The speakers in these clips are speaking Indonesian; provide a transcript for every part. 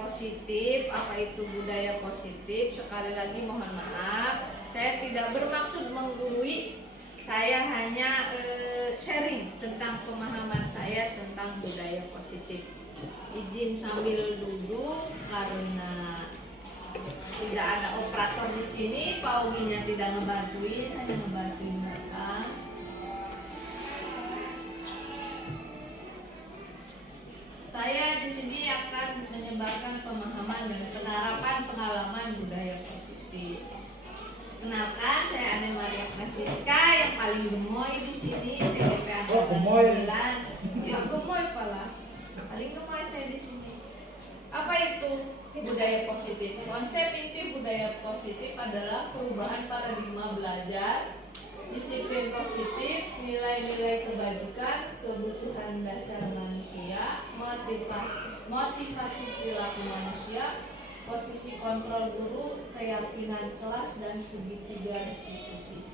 positif. Apa itu budaya positif? Sekali lagi mohon maaf, saya tidak bermaksud menggurui. Saya hanya sharing tentang pemahaman saya tentang budaya positif. Izin sambil duduk karena tidak ada operator di sini. Pak Oginya tidak ngebantuin, hanya ngebantuin mereka. Saya di sini akan menyebarkan pemahaman dan penerapan pengalaman budaya positif. Kenalkan, saya Ane Maria Francisca yang paling gemoy di sini, CDP Angkatan 9. Ya gemoy pala. Paling gemoy saya di sini. Apa itu budaya positif? Konsep inti budaya positif adalah perubahan paradigma belajar, disiplin positif, nilai-nilai kebajikan, kebutuhan dasar manusia, motivasi perilaku manusia, posisi kontrol guru, keyakinan kelas, dan segitiga restitusi.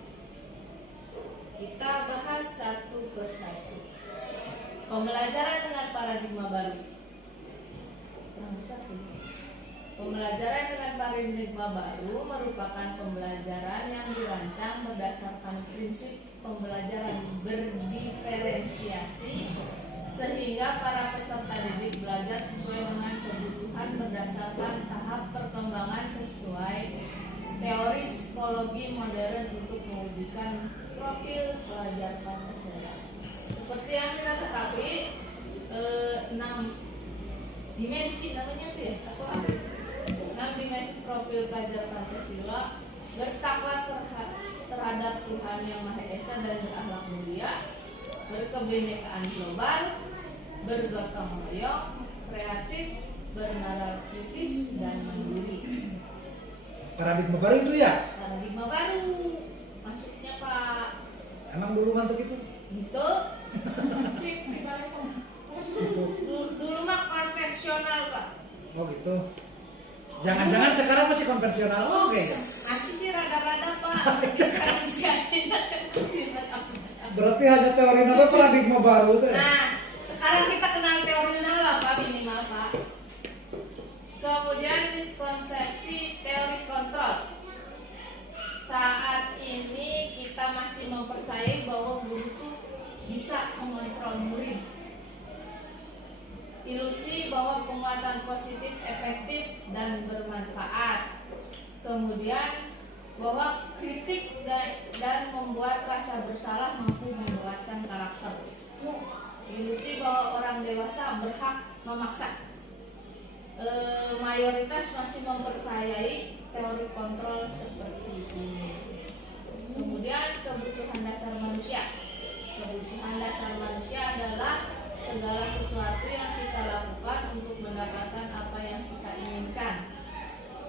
Kita bahas satu persatu. Pembelajaran dengan paradigma baru. Pembelajaran dengan paradigma baru merupakan pembelajaran yang dirancang berdasarkan prinsip pembelajaran berdiferensiasi sehingga para peserta didik belajar sesuai dengan kebutuhan berdasarkan tahap perkembangan sesuai teori psikologi modern untuk mewujudkan profil pelajar Pancasila. Seperti yang kita ketahui, 6 dimensi namanya tuh ya, atau apa? 6 dimensi profil pelajar Pancasila: bertakwa terhadap Tuhan Yang Maha Esa dan berakhlak mulia, berkebinekaan global, bergotong royong, kreatif, bernalar kritis, dan mandiri. Paradigma baru itu ya? Paradigma baru, maksudnya Pak. Emang dulu mantuk itu? Itu dulu mah konvensional Pak. Oh gitu. Jangan-jangan sekarang masih konvensional. Oh kayaknya. Masih sih rada-rada Pak. Berarti hanya teori apa paradigma baru tuh? Nah, sekarang kita kenal teori dulu apa minimal Pak. Kemudian miskonsepsi teori kontrol. Saat ini kita masih mempercayai bahwa guru itu bisa mengontrol murid. Ilusi bahwa penguatan positif efektif dan bermanfaat. Kemudian bahwa kritik dan membuat rasa bersalah mampu menguatkan karakter. Ilusi bahwa orang dewasa berhak memaksa. Mayoritas masih mempercayai teori kontrol seperti ini. Kemudian kebutuhan dasar manusia. Kebutuhan dasar manusia adalah segala sesuatu yang kita lakukan untuk mendapatkan apa yang kita inginkan.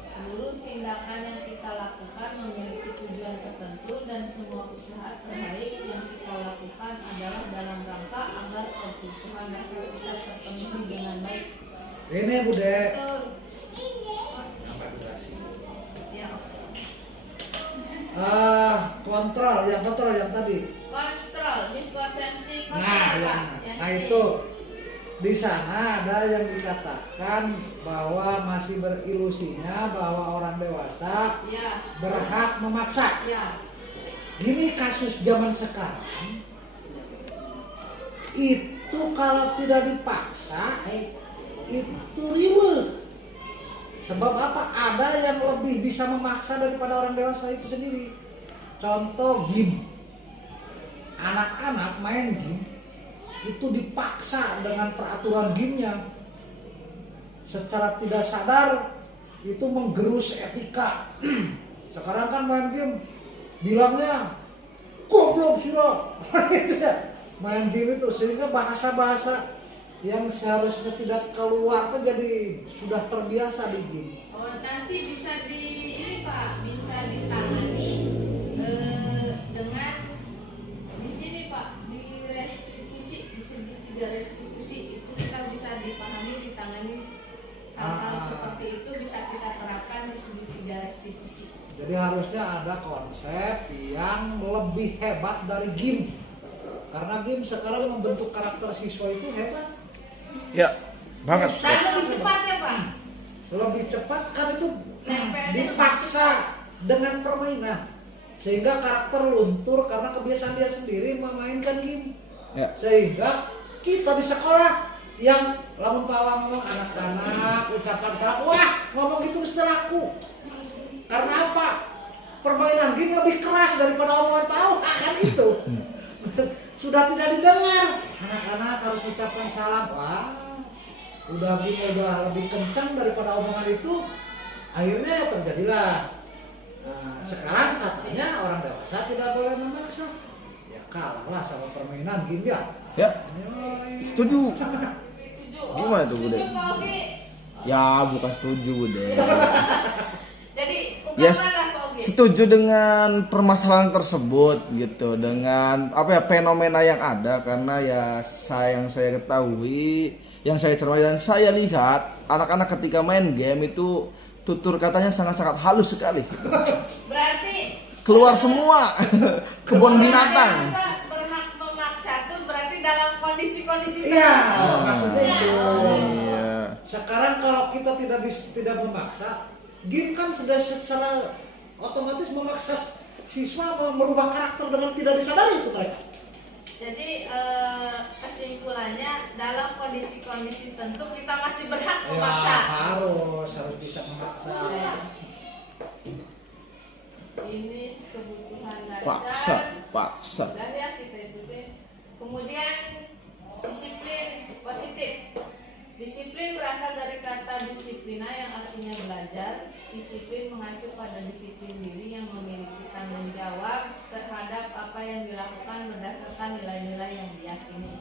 Seluruh tindakan yang kita lakukan memiliki tujuan tertentu dan semua usaha terbaik yang kita lakukan adalah dalam rangka agar kebutuhan dasar kita terpenuhi dengan baik. Ini Bude. Ya. Kontrol yang tadi. Kontrol, miskonsepsi Nah, itu di sana ada yang dikatakan bahwa masih berilusinya bahwa orang dewasa ya berhak memaksa. Ya. Ini kasus zaman sekarang. Itu kalau tidak dipaksa, itu ribet. Sebab apa? Ada yang lebih bisa memaksa daripada orang dewasa itu sendiri. Contoh game. Anak-anak main game itu dipaksa dengan peraturan gamenya. Secara tidak sadar itu menggerus etika. Sekarang kan main game bilangnya goblok sih lo. Main game itu sehingga bahasa-bahasa yang seharusnya tidak keluar tuh jadi sudah terbiasa di game. Oh, nanti bisa ini Pak, bisa ditangani dengan di sini Pak, di restitusi, di segitiga restitusi itu kita bisa dipahami, ditangani hal-hal seperti itu bisa kita terapkan di segitiga restitusi. Jadi harusnya ada konsep yang lebih hebat dari game. Karena game sekarang membentuk karakter siswa itu hebat. Ya, banget. Dan lebih cepat ya Pak. lebih cepat kan itu Nempelnya dipaksa dengan permainan sehingga karakter luntur karena kebiasaan dia sendiri memainkan game. Ya. Sehingga kita di sekolah yang lamun pawang ngomong anak-anak ucapan salam, wah ngomong gitu mesti laku. Karena apa? Permainan game lebih keras daripada omongan tahu kan itu. Sudah tidak didengar. Anak-anak harus ucapkan salam. Wah, udah lebih kencang daripada omongan itu. Akhirnya terjadilah. Nah, sekarang katanya orang dewasa tidak boleh memaksa. Ya kalahlah sama permainan game ya. Ya, setuju. Setuju. Gimana tuh, Bude? Setuju Pak Ogi. Ya, bukan setuju deh. Jadi Yes, ungkapkanlah Pak Ogi. setuju dengan permasalahan tersebut gitu, dengan apa ya fenomena yang ada karena ya yang saya ketahui, yang saya cermati dan saya lihat anak-anak ketika main game itu tutur katanya sangat-sangat halus sekali. Berarti Keluar semua kebun binatang. Berhak memaksa itu berarti dalam kondisi-kondisi Iya, tertentu. maksudnya itu. Iya. Sekarang kalau kita tidak memaksa, game kan sudah secara otomatis memaksa siswa merubah karakter dengan tidak disadari itu mereka. Jadi kesimpulannya dalam kondisi-kondisi tertentu kita masih berhak memaksa. Ya, harus bisa memaksa. Ini kebutuhan Paksa, dasar. paksa. Udah ya kita ikutin. Kemudian disiplin positif. Disiplin berasal dari kata disiplina yang artinya belajar. Disiplin mengacu pada disiplin diri yang memiliki tanggung jawab terhadap apa yang dilakukan berdasarkan nilai-nilai yang diyakini.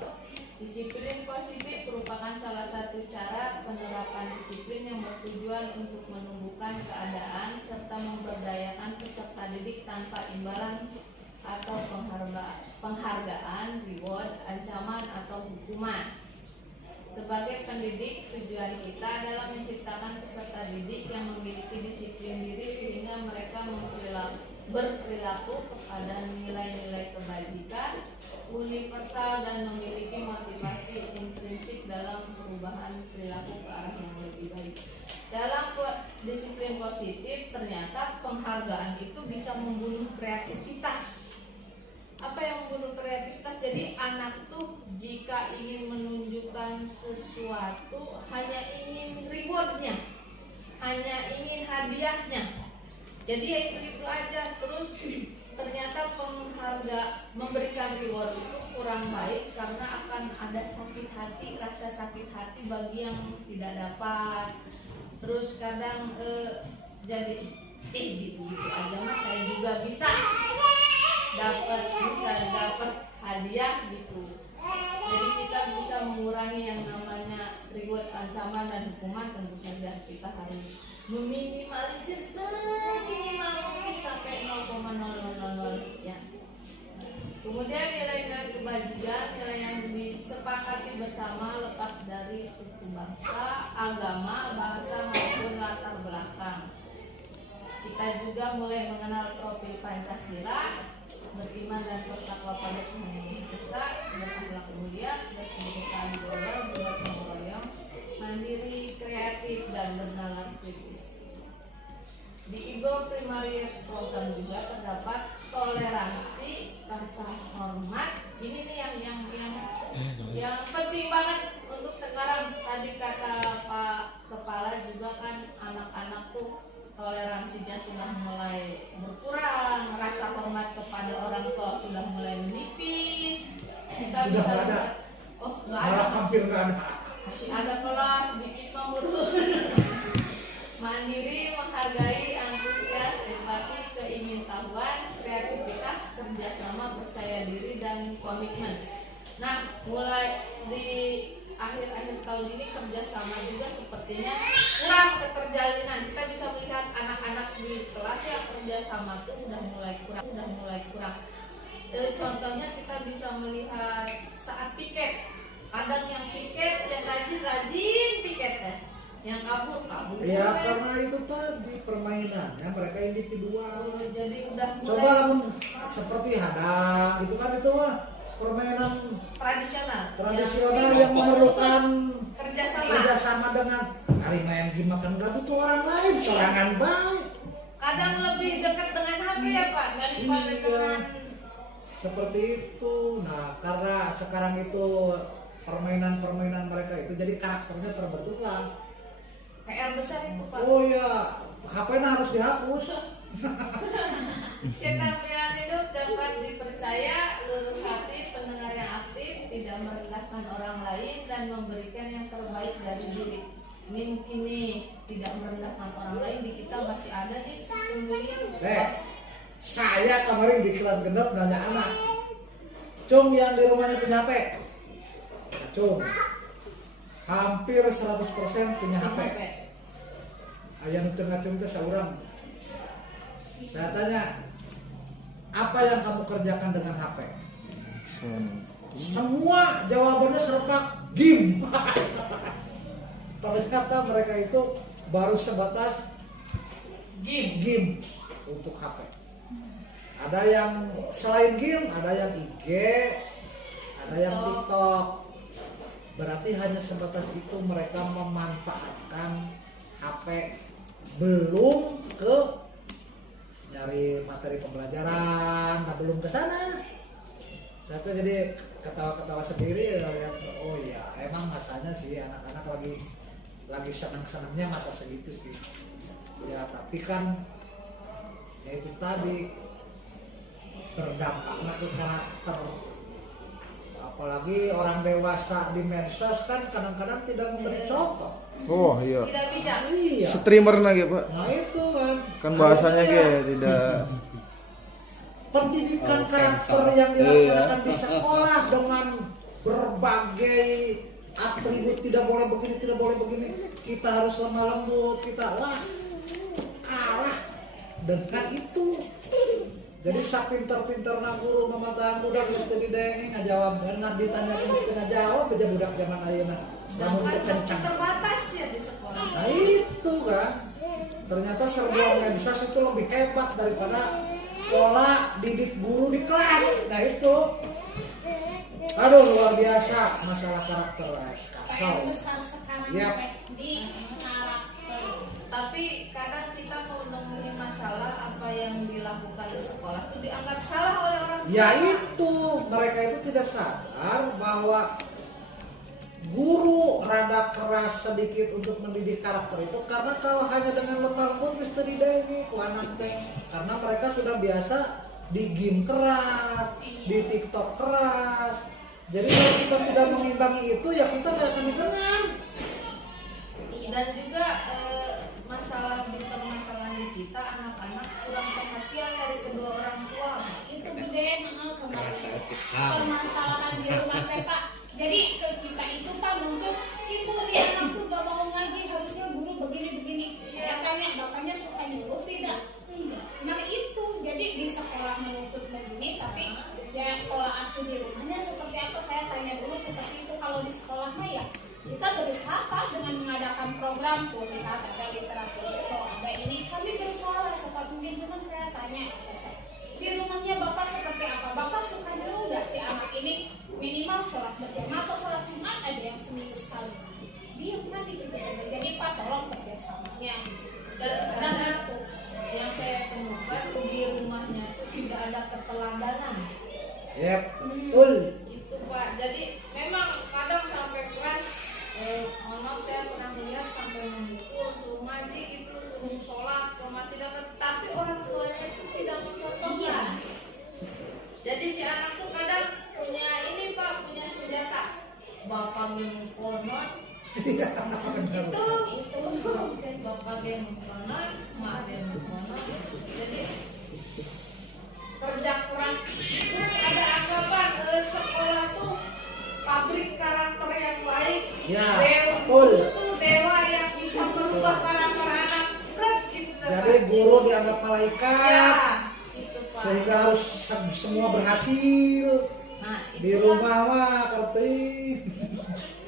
Disiplin positif merupakan salah satu cara penerapan disiplin yang bertujuan untuk menumbuhkan keadaan serta memberdayakan peserta didik tanpa imbalan atau penghargaan, reward, ancaman atau hukuman. Sebagai pendidik, tujuan kita adalah menciptakan peserta didik yang memiliki disiplin diri sehingga mereka berperilaku kepada nilai-nilai kebajikan, universal dan memiliki motivasi intrinsik dalam perubahan perilaku ke arah yang lebih baik. Dalam disiplin positif, ternyata penghargaan itu bisa membunuh kreativitas. Apa yang membunuh kreativitas? Jadi anak tuh jika ingin menunjukkan sesuatu hanya ingin rewardnya, hanya ingin hadiahnya. Jadi ya itu aja. Terus ternyata memberikan reward itu kurang baik karena akan ada sakit hati, rasa sakit hati bagi yang tidak dapat. Terus kadang jadi gitu aja mah saya juga bisa dapat hadiah gitu. Jadi kita bisa mengurangi yang namanya reward, ancaman dan hukuman. Tentu saja kita harus meminimalisir seminimal mungkin sampai 0,0000 sekian. Kemudian nilai-nilai kebajikan, nilai yang disepakati bersama lepas dari suku bangsa, agama, bahasa maupun latar belakang. Kita juga mulai mengenal profil Pancasila, beriman dan bertakwa pada Tuhan Yang Maha Esa, berakhlak mulia, berkebinekaan global, bergotong royong, mandiri, kreatif dan bernalar kritis. Di Igor Primarius Program juga terdapat toleransi, rasa hormat. Ini nih yang penting banget untuk sekarang. Tadi kata Pak Kepala juga kan anak-anak tuh toleransinya sudah mulai berkurang, rasa hormat kepada orang tua sudah mulai menipis. Kita Sudah bisa nggak ada. lihat, oh nggak ada, Malah hampir nggak ada. masih ada kelas sedikit mengurus. Mandiri, menghargai, antusias, empati, keingintahuan, kreativitas, kerjasama, percaya diri dan komitmen. Nah, mulai di akhir-akhir tahun ini kerjasama juga sepertinya kurang terjalinan. Kita bisa melihat anak-anak di kelas yang kerjasama tuh udah mulai kurang. Contohnya kita bisa melihat saat piket. Kadang yang piket, yang rajin piket ya. Yang kabur. Ya karena itu tadi permainannya mereka individual. Jadi udah mulai Coba lamun seperti hadang itu kan itu mah permainan tradisional yang memerlukan kerjasama. kerjasama dengan hari main game makan gabut tuh orang lain, serangan baik. Kadang lebih dekat dengan HP ya Pak daripada Iya. dengan Seperti itu. Nah, karena sekarang itu permainan-permainan mereka itu jadi karakternya terbentuklah. PR besar itu Pak. Oh ya, HP-nya harus dihapus. Keterampilan hidup dapat dipercaya, lurus hati, pendengar yang aktif, tidak merendahkan orang lain dan memberikan yang terbaik dari diri. Ini mungkin nih tidak merendahkan orang lain di kita masih ada nih sesungguhnya. Saya kemarin di kelas genap nanya anak, Cung yang di rumahnya punya HP? Nah, Cung, hampir 100% punya HP. Ayah nu tengah Cung teh saurang. Saya tanya, apa yang kamu kerjakan dengan HP? Semua jawabannya serempak game. Ternyata mereka itu baru sebatas game untuk HP. Ada yang selain game, ada yang IG, ada yang TikTok. Berarti hanya sebatas itu mereka memanfaatkan HP, belum ke nyari materi pembelajaran, nah belum ke sana. Saya tuh jadi ketawa-ketawa sendiri lihat, oh iya emang masanya sih anak-anak lagi senang-senangnya masa segitu sih. Ya tapi kan ya itu tadi berdampaknya ke karakter. Apalagi orang dewasa di medsos kan kadang-kadang tidak memberi contoh. Oh iya. Tidak bijak. Iya. Streamer lagi Pak. Nah itu kan. Kan bahasanya Harusnya kayak tidak. pendidikan karakter yang dilaksanakan di sekolah dengan berbagai atribut, tidak boleh begini, tidak boleh begini, kita harus lemah lembut, kita kalah dengan itu. Jadi sapinter-pinterna guru mematang budak mesti didengeng ngajawab, benar ditanya mesti ngajawab aja budak zaman ayeuna. Lamun teu kencang. Terbatas ya di sekolah. Nah itu kan. Ternyata serbuan medsos itu lebih hebat daripada pola didik guru di kelas. Nah itu. Aduh luar biasa masalah karakter guys. PR besar sekarang Yap. di karakter. Tapi kadang kita kalau nemuin masalah apa yang dilakukan di sekolah itu dianggap salah oleh orang tua. Ya itu, mereka itu tidak sadar bahwa guru rada keras sedikit untuk mendidik karakter itu karena kalau hanya dengan lemah lembut mesti didengeng ku anak teh. Karena mereka sudah biasa di game keras, di TikTok keras. Jadi kalau kita tidak mengimbangi itu ya kita tidak akan dikenal. Dan juga masalah di permasalahan di kita anak-anak kurang perhatian dari kedua orang tua. Itu gede kemarin permasalahan di rumah teh Pak. Jadi ke kita itu Pak untuk ibu dia anak tuh gak mau ngaji, harusnya guru begini-begini. Saya tanya bapaknya suka nyuruh tidak? Enggak. Nah itu jadi di sekolah menuntut begini, tapi ya pola asuh di rumahnya seperti apa? Saya tanya dulu seperti itu. Kalau di sekolah mah ya kita berusaha Pak dengan mengadakan program tuh kita ada literasi itu ada ini kami berusaha seperti mungkin cuman saya tanya ya, saya, di rumahnya Bapak seperti apa? Bapak suka nyuruh nggak si anak ini minimal sholat berjamaah atau sholat Jumat ada yang seminggu sekali? Dia kan gitu. Jadi Pak tolong kerjasamanya. Dan itu Yang saya temukan di rumahnya itu tidak ada keteladanan. Ya, betul. Itu Pak. Jadi memang kadang sampai kelas mohon maaf saya pernah melihat sampai memukul, suruh ngaji gitu, suruh sholat ke masjid, tapi orang tuanya itu tidak mencontohkan. Jadi si anak tuh kadang punya ini Pak, punya senjata. Bapak game konon, itu bapak game konon, mak game konon. Jadi kerja keras. Terus ada anggapan sekolah tuh pabrik karakter yang baik. Ya, Guru betul. tuh dewa yang bisa merubah karakter anak. Gitu, Jadi Pak. guru dianggap malaikat. Ya, itu Pak. Sehingga harus semua berhasil. Nah, Di itu rumah mah kerti.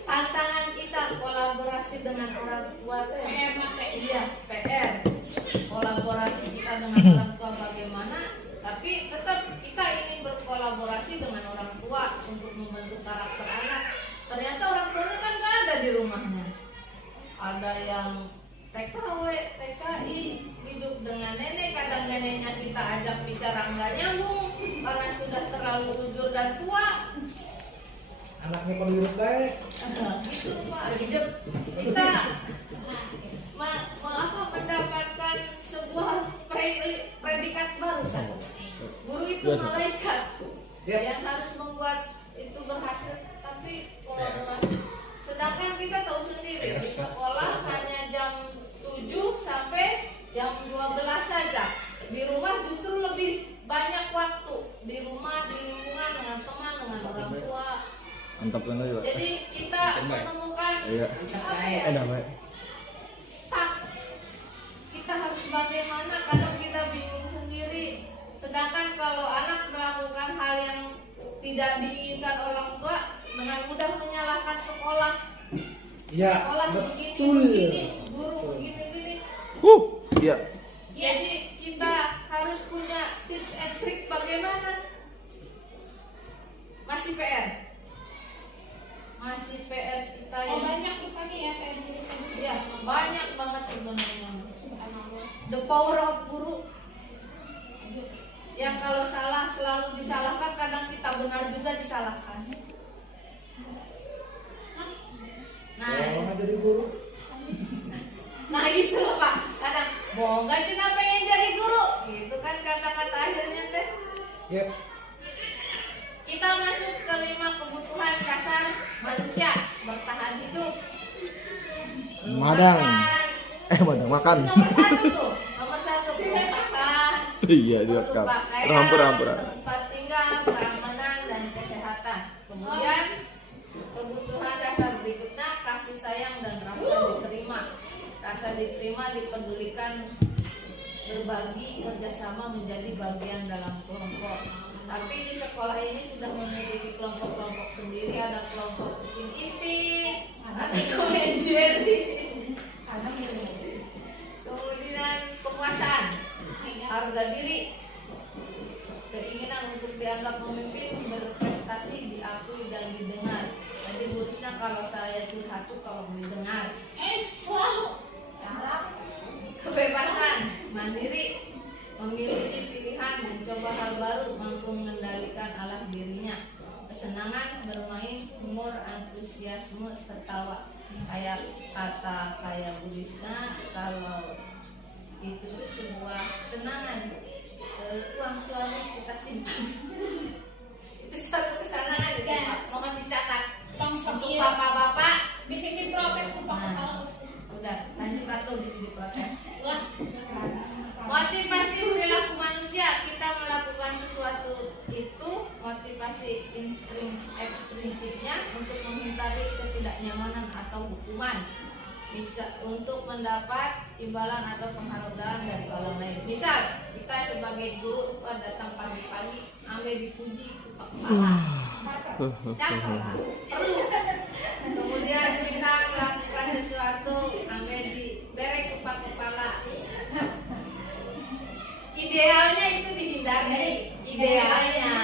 tantangan kita kolaborasi dengan orang tua tuh. PR mah kayak Iya, PR. Kolaborasi kita dengan orang tua bagaimana? Tapi tetap kita ingin berkolaborasi dengan orang tua untuk membentuk karakter anak. Ternyata orang tuanya kan nggak ada di rumahnya. ada yang TKW, TKI, hidup dengan nenek, kadang neneknya kita ajak bicara nggak nyambung karena sudah terlalu uzur dan tua. Anaknya kalau hidup baik, Gitu Pak, hidup kita mendapatkan sebuah predikat baru kan. Guru itu malaikat yang harus membuat itu berhasil, tapi kolaborasi. Sedangkan kita tahu sendiri di sekolah hanya jam 7 sampai jam 12 saja. Di rumah justru lebih banyak waktu di rumah, di lingkungan dengan teman, dengan orang tua. Mantap kan juga. Jadi kita menemukan Iya. stuck. Kita harus bagaimana, kadang kita bingung sendiri. Sedangkan kalau anak melakukan hal yang tidak diinginkan orang tua, dengan mudah menyalahkan sekolah. ya Sekolah betul. begini, guru begini. Iya. Jadi kita harus punya tips and trick bagaimana. Masih PR. Masih PR kita Oh yang banyak rupanya ya kayak guru ya, banyak banget sebenarnya. Subhanallah. The power of guru. Yang kalau salah selalu disalahkan, kadang kita benar juga disalahkan. Kalau Nah, nggak jadi guru, nah gitu loh Pak. Kadang mau nggak cina pengen jadi guru, gitu kan kata-kata akhirnya teh. ya Kita masuk ke 5 kebutuhan dasar manusia bertahan hidup. Madang. Makan. Makan. Nomor 1 tuh, nomor 1 perlu makan. Iya, Perlu direkam. pakaian, Rampur. tempat tinggal, keamanan dan kesehatan. Kemudian kebutuhan dasar berikutnya kasih sayang dan rasa diterima. Rasa diterima, dipedulikan, berbagi, kerjasama menjadi bagian dalam kelompok. Tapi di sekolah ini sudah memiliki kelompok-kelompok sendiri, ada kelompok Ipin, ada Tom and Jerry. Kemudian penguasaan, harga diri, keinginan untuk dianggap pemimpin, berprestasi, diakui dan didengar. Jadi burusnya kalau saya curhat tuh kalau didengar. Selalu. Kebebasan, mandiri, memiliki pilihan, mencoba hal baru, mampu mengendalikan alat dirinya. Kesenangan, bermain, humor, antusiasme, tertawa. Kayak kata kayak Budisna, kalau itu tuh sebuah kesenangan. Uang suami kita simpan. Itu satu kesenangan gitu, Pak. Mohon dicatat. Untuk bapak-bapak, Bisa diprotes ke Pak Kepala. udah lanjut atau di sini protes. Wah. Motivasi perilaku manusia, kita melakukan sesuatu itu motivasi ekstrinsipnya untuk menghindari ketidaknyamanan atau hukuman, bisa untuk mendapat imbalan atau penghargaan dari orang lain. Misal kita sebagai guru datang pagi-pagi, ambil dipuji kupak kepala, cakep, perlu. Kemudian kita melakukan sesuatu, ambil diberi kupak kepala. Idealnya itu dihindari, idealnya.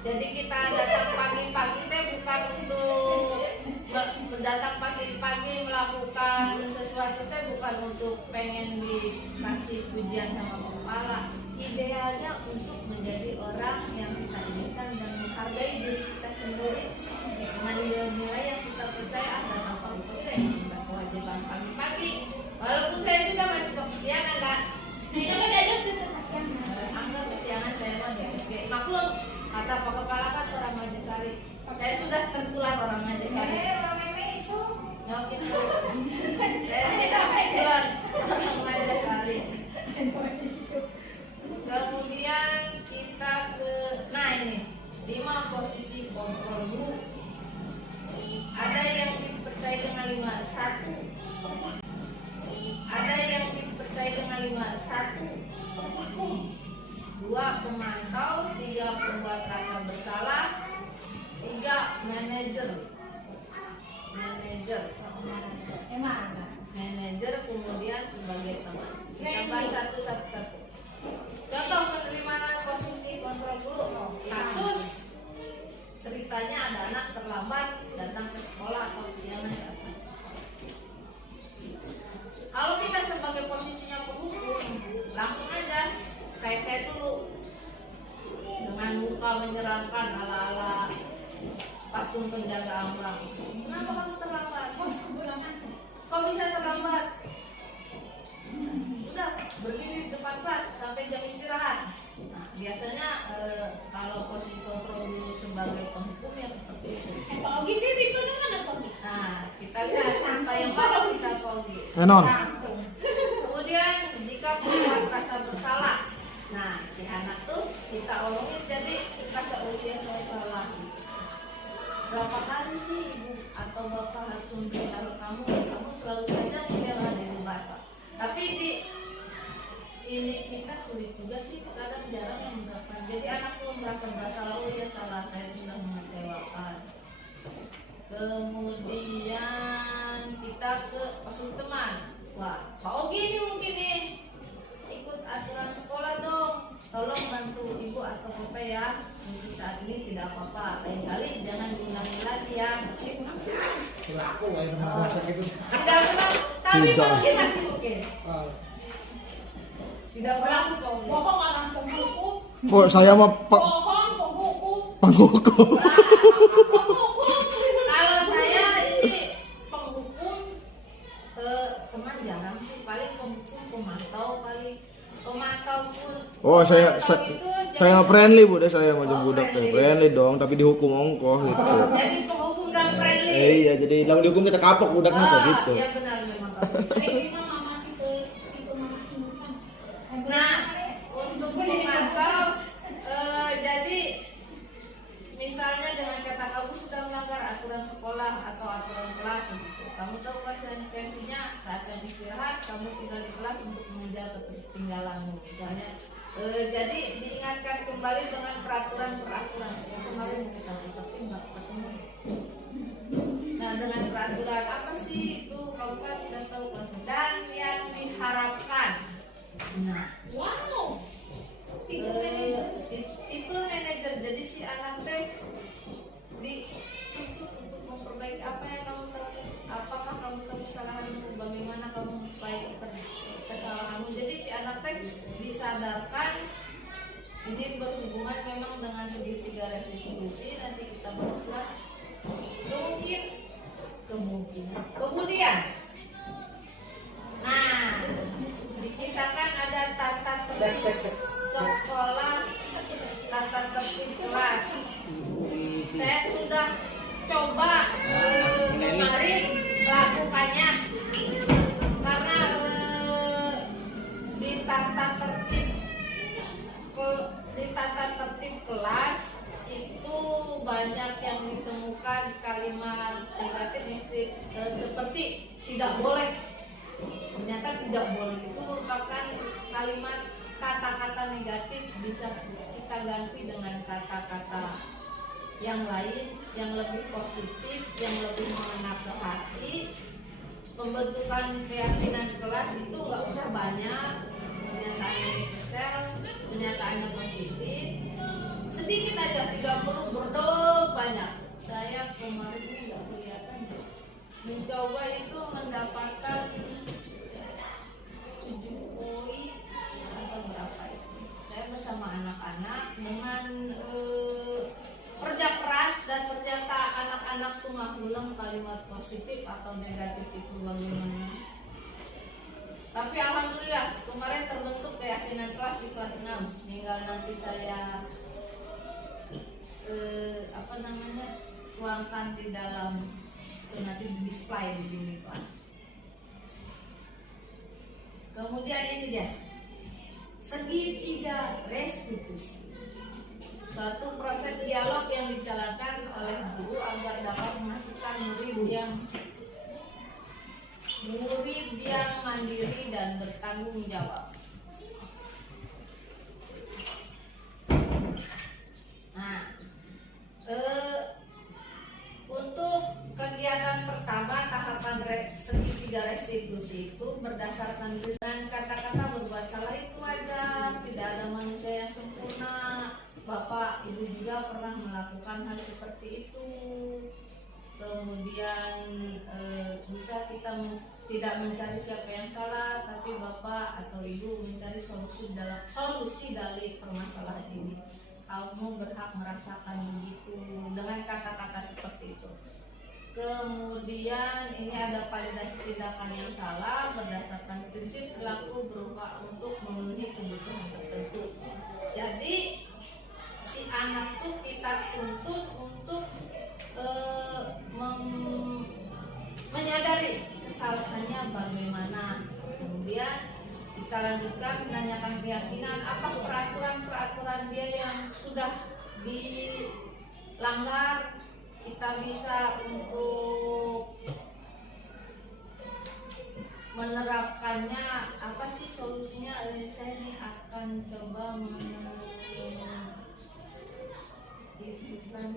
Jadi kita datang pagi-pagi teh bukan untuk datang pagi-pagi melakukan sesuatu teh bukan untuk pengen dikasih pujian sama kepala. Idealnya untuk menjadi orang yang kita inginkan dan menghargai diri kita sendiri dengan nilai-nilai yang kita percaya. Datang pagi-pagi teh memang kewajiban pagi-pagi. Walaupun saya juga masih kesiangan Kak. Tidak ada tuh kasihan. Anggap kesiangan saya mah DPG. Maklum, kata Pak Kepala kan orang Majasari. Saya sudah tertular orang Majasari. Nyok itu. Saya sudah tertular orang Majasari. Kemudian kita ke, nah ini 5 posisi kontrol guru. Ada yang dipercaya dengan 1. Ada yang dipercaya dengan 1 hukum, 2 pemantau, 3 pembuat rasa bersalah, 3 manajer, kemudian sebagai teman. Kita bahas satu-satu. Contoh penerimaan posisi kontrol dulu. Kasus ceritanya ada anak terlambat datang ke sekolah atau kesiangan datang. ala-ala patung penjaga ambang. Kenapa kamu terlambat? Bos kebulangan. Kok bisa terlambat? Udah berdiri di depan kelas sampai jam istirahat. Nah, biasanya kalau posisi kontrol dulu sebagai penghukum yang seperti itu. Pak Ogi sih tipe mana Pak Ogi? Nah, kita lihat apa yang paling bisa Polgi. Enon. Kemudian jika membuat rasa bersalah, nah si anak tuh kita omongin jadi rasa dia saya salah. Berapa kali sih ibu atau bapak harus memberitahu kamu selalu saja membela diri bapak. Tapi di ini kita sulit juga sih, kadang jarang yang menerapkan. Jadi anak tuh merasa bersalah, oh ya salah saya sudah mengecewakan. Kemudian kita ke OSIS teman. Wah, Pak Ogi ini mungkin nih ikut aturan sekolah dong. Tolong bantu ibu atau bapak ya. Untuk saat ini tidak apa-apa. Lain kali jangan diulangi lagi ya. Berlaku ya teman masa gitu. Tidak pernah, tapi Tidak. Pak Ogi masih mungkin. Ah, Tidak berlaku Pak Ogi. Bohong orang penghukum. Oh, saya mah Bohong penghukum. penghukum. Penghukum. Kalau saya ini penghukum, teman jarang sih, paling penghukum pemantau kali. Pemantau pun. Oh, saya pemantau itu saya jadi- mah friendly Bu deh, saya mau Oh, budak friendly. friendly dong, tapi dihukum ongkoh gitu. Jadi penghukum dan friendly. Iya, jadi lalu dihukum kita kapok budaknya kayak gitu. Iya benar memang kamu. Dewi mah mama tipe mama Simpson. Nah, untuk pemantau, jadi misalnya dengan kata kamu sudah melanggar aturan sekolah atau aturan kelas gitu. Kamu tahu konsekuensinya saat jam istirahat kamu tinggal di kelas untuk mengejar ketertinggalanmu misalnya. Jadi diingatkan kembali dengan peraturan-peraturan yang kemarin kita tapi nggak ketemu. Nah dengan peraturan apa sih itu kamu kan sudah tahu konsep dan yang diharapkan. Nah Wow. Tipe Eh, manajer. tipe manajer jadi si anak teh dituntut untuk memperbaiki apa yang kamu tahu, apakah kamu tahu kesalahanmu, bagaimana kamu memperbaiki kesalahanmu. Jadi si anak teh disadarkan ini berhubungan memang dengan segitiga restitusi, nanti kita bahaslah kemungkinan kemudian. Nah di kita kan ada tata tertib sekolah, tata tertib kelas. Saya sudah coba kemarin melakukannya karena di tata tertib kelas itu banyak yang ditemukan kalimat negatif seperti tidak boleh. Ternyata tidak boleh itu merupakan kalimat kata-kata negatif, bisa kita ganti dengan kata-kata yang lain yang lebih positif, yang lebih mengena ke hati. Pembentukan keyakinan kelas itu nggak usah banyak, pernyataannya universal, pernyataannya positif, sedikit aja, tidak perlu berdol banyak. Saya kemarin ini nggak kelihatan mencoba itu mendapatkan 7 poin atau berapa itu. Saya bersama anak-anak dengan kerja keras dan ternyata anak-anak tuh nggak ulang kalimat positif atau negatif itu bagaimana. Tapi alhamdulillah kemarin terbentuk keyakinan kelas di kelas 6. Tinggal nanti saya tuangkan di dalam nanti di display di dinding kelas. Kemudian ini dia segitiga restitusi, suatu proses dialog yang dijalankan oleh guru agar dapat menghasilkan murid yang mandiri dan bertanggung jawab. Nah, untuk kegiatan pertama tahapan segitiga restitusi itu berdasarkan dengan kata-kata berbuat salah itu wajar, tidak ada manusia yang sempurna. Bapak, ibu juga pernah melakukan hal seperti itu. Kemudian bisa kita tidak mencari siapa yang salah, tapi bapak atau ibu mencari solusi dari permasalahan ini. kamu berhak merasakan begitu, dengan kata-kata seperti itu. Kemudian ini ada validasi tindakan yang salah berdasarkan prinsip perilaku berupa untuk memenuhi kebutuhan tertentu. Jadi si anak tuh kita tuntut untuk menyadari kesalahannya bagaimana. Kemudian kita lanjutkan menanyakan keyakinan apa peraturan-peraturan dia yang sudah dilanggar. Kita bisa untuk menerapkannya. Apa sih solusinya? Saya ini akan coba mengikuti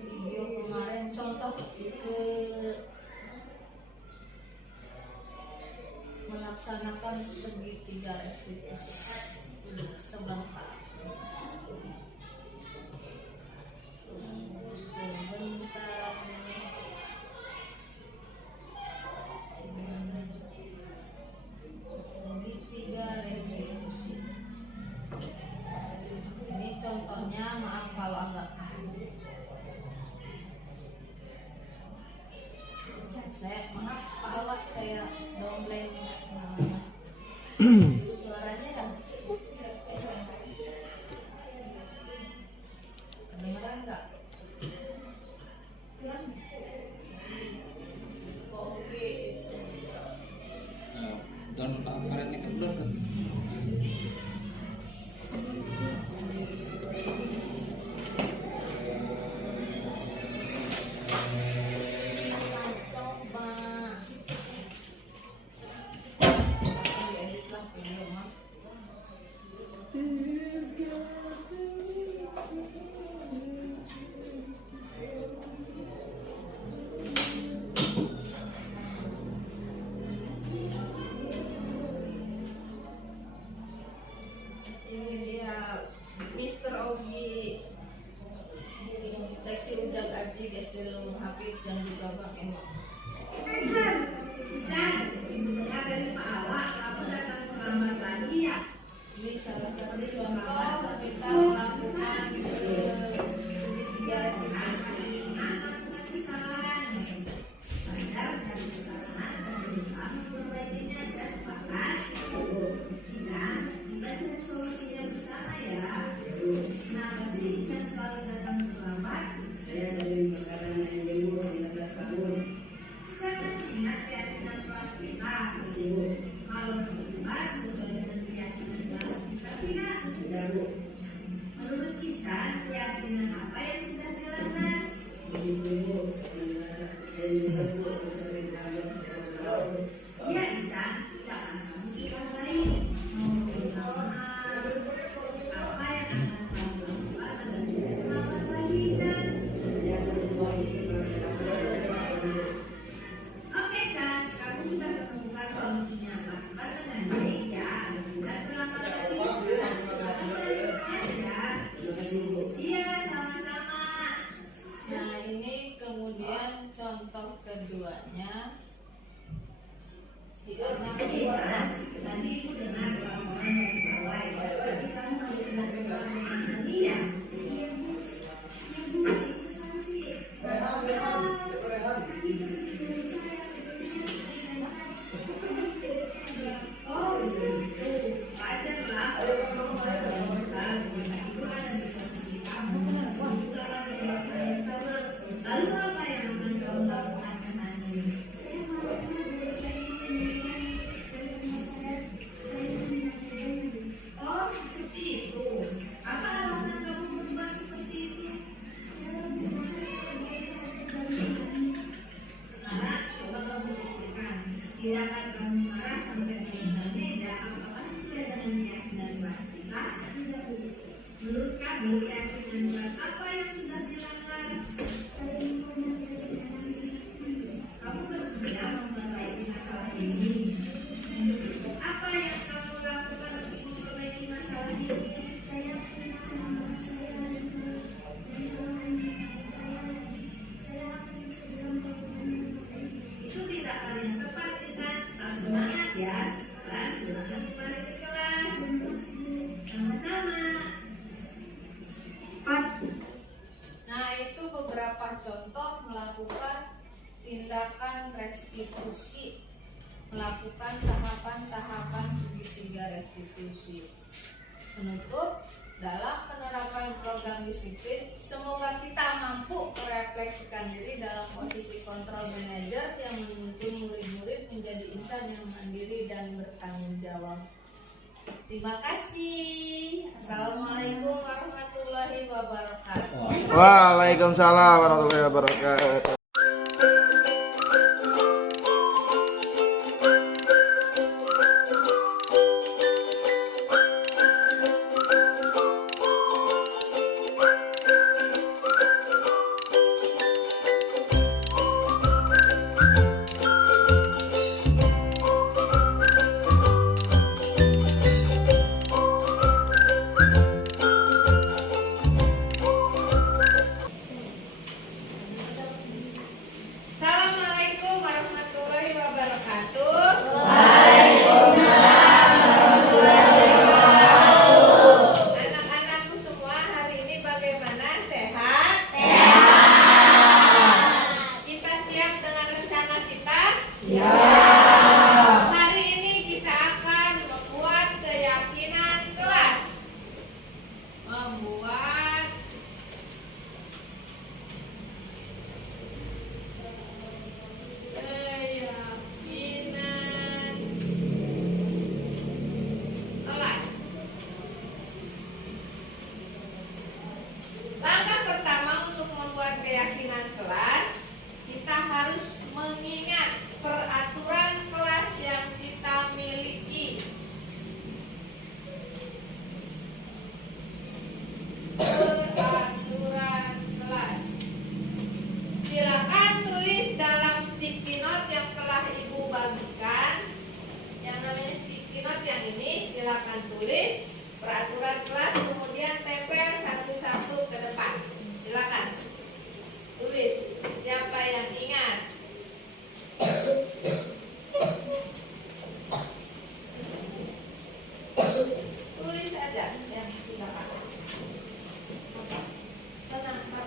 video kemarin contoh ke melaksanakan segitiga restitusi sebentar. Segitiga restitusi. Ini contohnya, maaf kalau agak maaf Pak Awak, saya dombleng suaranya ya. Kedengeran nggak? Oke. Download karetnya kan belum kan? Ini dia Mr. Ogi seksi Ujang Aji, Gestelung Hafid dan juga Bang Emo. Dengar dari Pak Awak, kamu datang terlambat lagi ya? Ini salah satu contoh kita melakukan segitiga restitusi. Anak bukan kesalahan. Belajar dari kesalahan dan berusaha memperbaikinya dan sepakat. Dan kita cari solusinya bersama ya. Kenapa sih kita selalu datang terlambat? Saya sering makanan yang demo 19 tahun. Sejak masih ingat keyakinan kelas beberapa contoh melakukan tindakan restitusi, melakukan tahapan-tahapan segitiga restitusi. Menutup, dalam penerapan program disiplin, semoga kita mampu merefleksikan diri dalam posisi kontrol manajer yang menuntun murid-murid menjadi insan yang mandiri dan bertanggung jawab. Terima kasih. Assalamualaikum warahmatullahi wabarakatuh. Waalaikumsalam warahmatullahi wabarakatuh. Assalamualaikum warahmatullahi wabarakatuh. Anak-anakku semua, hari ini bagaimana? Sehat? Kita siap dengan rencana kita? Hari ini kita akan membuat keyakinan kelas. Membuat keyakinan kelas. Langkah pertama untuk membuat keyakinan kelas, kita harus mengingat peraturan kelas yang kita miliki. Peraturan kelas. Silakan tulis dalam sticky note yang telah Ibu bagikan. Yang namanya sticky note yang ini, silakan tulis peraturan kelas, kemudian tempel satu-satu ke depan. Silakan tulis. Siapa yang ingat? Tulis aja yang silakan. Tenang, Pak.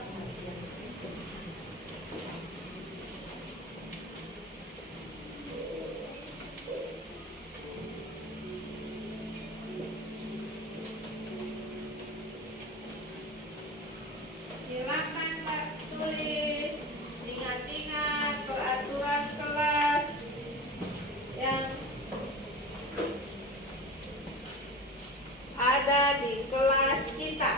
Silakan Pak tulis. Ingat-ingat peraturan kelas yang ada di kelas kita.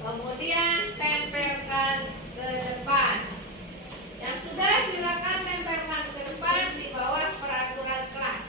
Kemudian tempelkan ke depan. Yang sudah, silakan tempelkan ke depan di bawah peraturan kelas.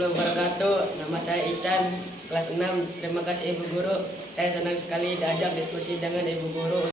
warahmatullahi wabarakatuh. Nama saya Ican, kelas 6. Terima kasih Ibu Guru. Saya senang sekali diajak diskusi dengan Ibu Guru